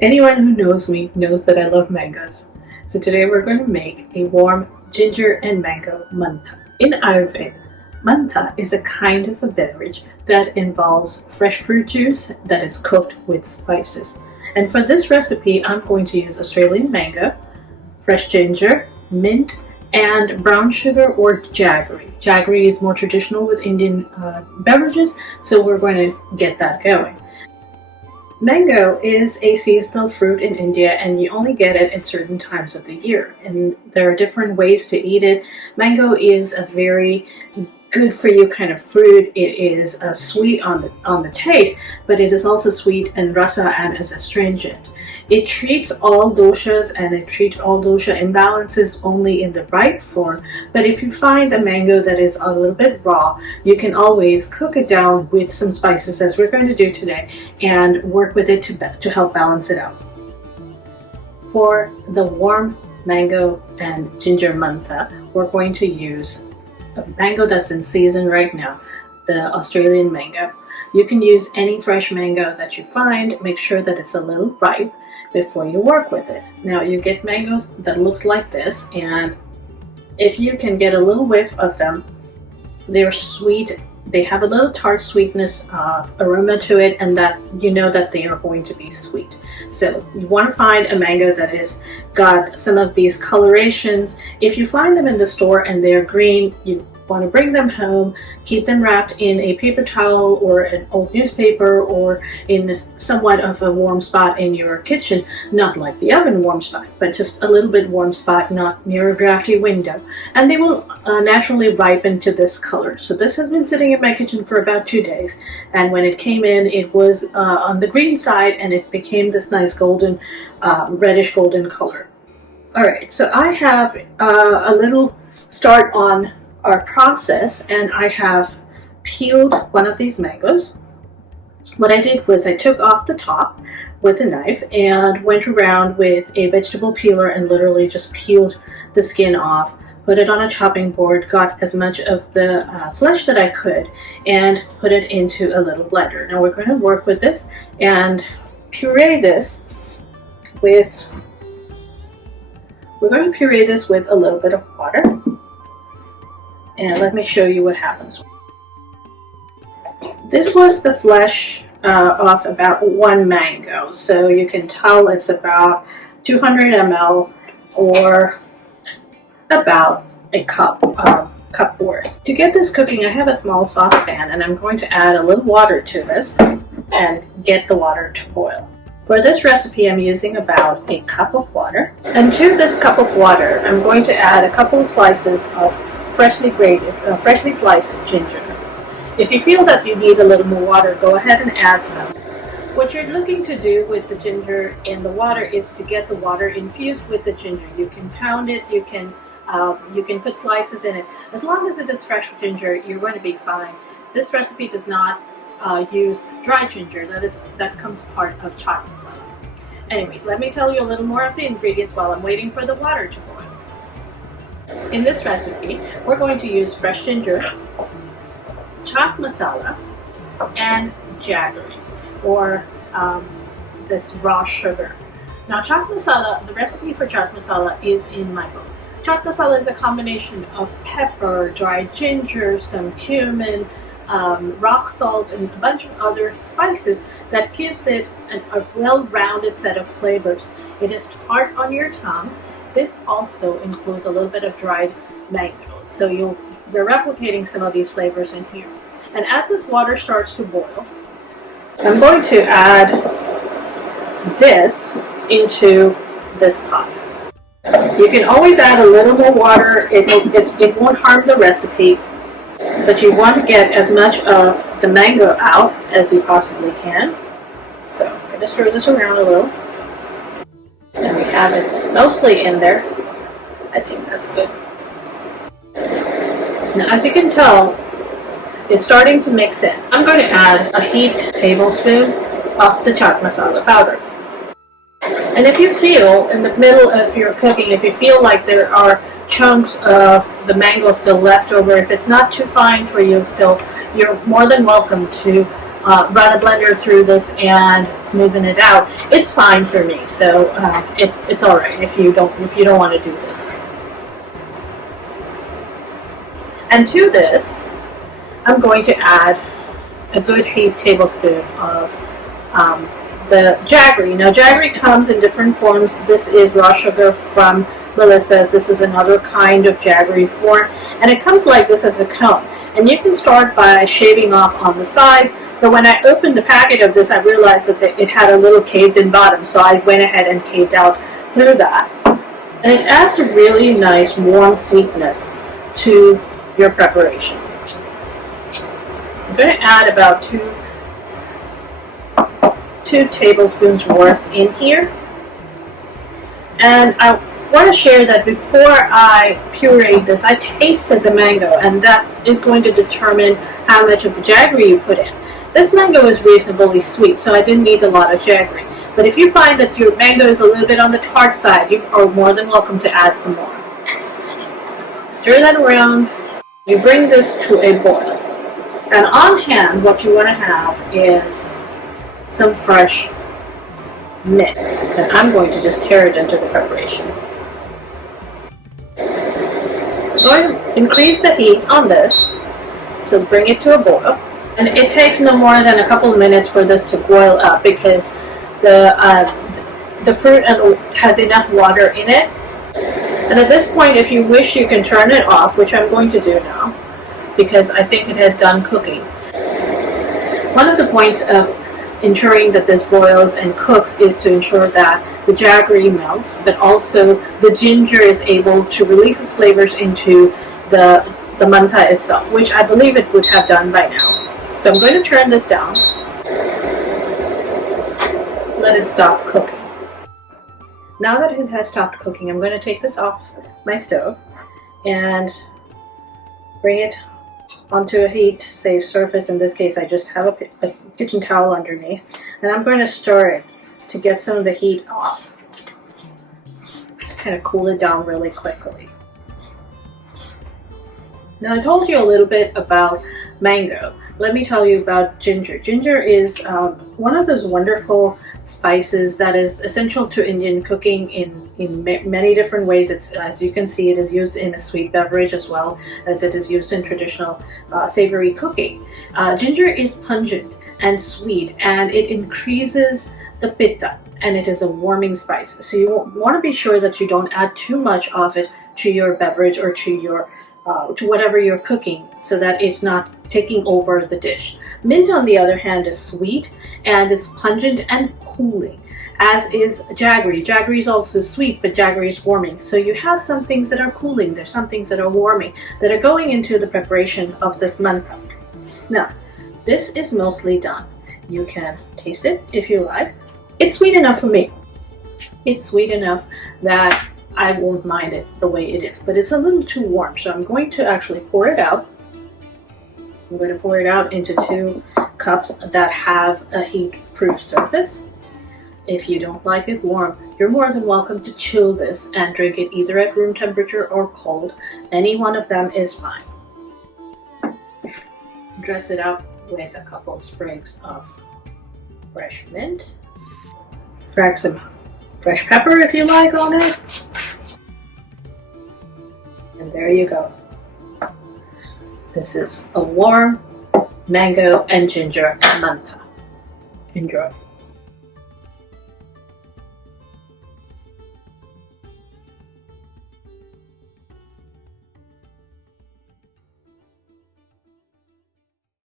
Anyone who knows me knows that I love mangoes. So today we're going to make a warm ginger and mango mantha. In Ayurveda, mantha is a kind of a beverage that involves fresh fruit juice that is cooked with spices. And for this recipe, I'm going to use Australian mango, fresh ginger, mint, and brown sugar or jaggery. Jaggery is more traditional with Indian beverages, so we're going to get that going. Mango is a seasonal fruit in India, and you only get it at certain times of the year. And there are different ways to eat it. Mango is a very good for you kind of fruit. It is sweet on the taste, but it is also sweet and rasa and is astringent. It treats all doshas and it treats all dosha imbalances only in the right form. But if you find a mango that is a little bit raw, you can always cook it down with some spices, as we're going to do today, and work with it to help balance it out. For the warm mango and ginger mantha, we're going to use a mango that's in season right now, the Australian mango. You can use any fresh mango that you find. Make sure that it's a little ripe before you work with it. Now you get mangoes that looks like this, and if you can get a little whiff of them, they're sweet. They have a little tart sweetness aroma to it, and that you know that they are going to be sweet. So you want to find a mango that is got some of these colorations. If you find them in the store and they're green, you want to bring them home, keep them wrapped in a paper towel or an old newspaper or in somewhat of a warm spot in your kitchen, not like the oven warm spot, but just a little bit warm spot, not near a drafty window, and they will naturally ripen to this color. So this has been sitting in my kitchen for about 2 days, and when it came in, it was on the green side, and it became this nice golden, reddish golden color. Alright, so I have a little start on our process, and I have peeled one of these mangoes. What I did was I took off the top with a knife and went around with a vegetable peeler and literally just peeled the skin off, put it on a chopping board, got as much of the flesh that I could, and put it into a little blender. Now we're going to work with this and puree this with a little bit of water. And let me show you what happens. This was the flesh of about 1 mango, so you can tell it's about 200 ml or about a cup worth. To get this cooking, I have a small saucepan, and I'm going to add a little water to this and get the water to boil. For this recipe, I'm using about a cup of water, and to this cup of water, I'm going to add a couple of slices of freshly sliced ginger. If you feel that you need a little more water, go ahead and add some. What you're looking to do with the ginger in the water is to get the water infused with the ginger. You can pound it, you can put slices in it. As long as it is fresh ginger, you're going to be fine. This recipe does not use dry ginger. That comes part of chaat masala. Anyways, let me tell you a little more of the ingredients while I'm waiting for the water to boil. In this recipe, we're going to use fresh ginger, chaat masala, and jaggery, or this raw sugar. Now, chaat masala, the recipe for chaat masala is in my book. Chaat masala is a combination of pepper, dried ginger, some cumin, rock salt, and a bunch of other spices that gives it a well-rounded set of flavors. It is tart on your tongue. This also includes a little bit of dried mango, so we're replicating some of these flavors in here. And as this water starts to boil, I'm going to add this into this pot. You can always add a little more water. It won't harm the recipe, but you want to get as much of the mango out as you possibly can. So I'm going to stir this around a little. And we have it mostly in there. I think that's good. Now, as you can tell, it's starting to mix in. I'm going to add a heaped tablespoon of the chaat masala powder. And if you feel in the middle of your cooking, if you feel like there are chunks of the mango still left over, if it's not too fine for you still, you're more than welcome to run a blender through this and smoothen it out, it's fine for me. So it's all right if you don't want to do this. And to this, I'm going to add a good tablespoon of the jaggery. Now, jaggery comes in different forms. This is raw sugar from Melissa's. This is another kind of jaggery form, and it comes like this as a cone. And you can start by shaving off on the side, but when I opened the packet of this, I realized that it had a little caved-in bottom, so I went ahead and caved out through that. And it adds a really nice warm sweetness to your preparation. So I'm going to add about two tablespoons worth in here. And I want to share that before I pureed this, I tasted the mango, and that is going to determine how much of the jaggery you put in. This mango is reasonably sweet, so I didn't need a lot of jaggery. But if you find that your mango is a little bit on the tart side, you are more than welcome to add some more. Stir that around. You bring this to a boil. And on hand, what you want to have is some fresh mint. And I'm going to just tear it into the preparation. I'm going to increase the heat on this, so bring it to a boil. And it takes no more than a couple of minutes for this to boil up, because the fruit has enough water in it. And at this point, if you wish, you can turn it off, which I'm going to do now, because I think it has done cooking. One of the points of ensuring that this boils and cooks is to ensure that the jaggery melts, but also the ginger is able to release its flavors into the mantha itself, which I believe it would have done by now. So I'm going to turn this down, let it stop cooking. Now that it has stopped cooking, I'm going to take this off my stove and bring it onto a heat-safe surface. In this case, I just have a kitchen towel underneath, and I'm going to stir it to get some of the heat off, to kind of cool it down really quickly. Now, I told you a little bit about mango. Let me tell you about ginger. Ginger is one of those wonderful spices that is essential to Indian cooking in many different ways. It's, as you can see, it is used in a sweet beverage as well as it is used in traditional savory cooking. Ginger is pungent and sweet, and it increases the pitta, and it is a warming spice. So you want to be sure that you don't add too much of it to your beverage or to your to whatever you're cooking, so that it's not taking over the dish. Mint, on the other hand, is sweet and is pungent and cooling, as is jaggery. Jaggery is also sweet, but jaggery is warming. So you have some things that are cooling, there's some things that are warming, that are going into the preparation of this mantha. Now, this is mostly done. You can taste it if you like. It's sweet enough for me. It's sweet enough that I won't mind it the way it is, but it's a little too warm. So I'm going to actually pour it out. I'm going to pour it out into 2 cups that have a heat-proof surface. If you don't like it warm, you're more than welcome to chill this and drink it either at room temperature or cold. Any one of them is fine. Dress it up with a couple sprigs of fresh mint. Crack some fresh pepper if you like on it. And there you go. This is a warm mango and ginger mantha. Enjoy.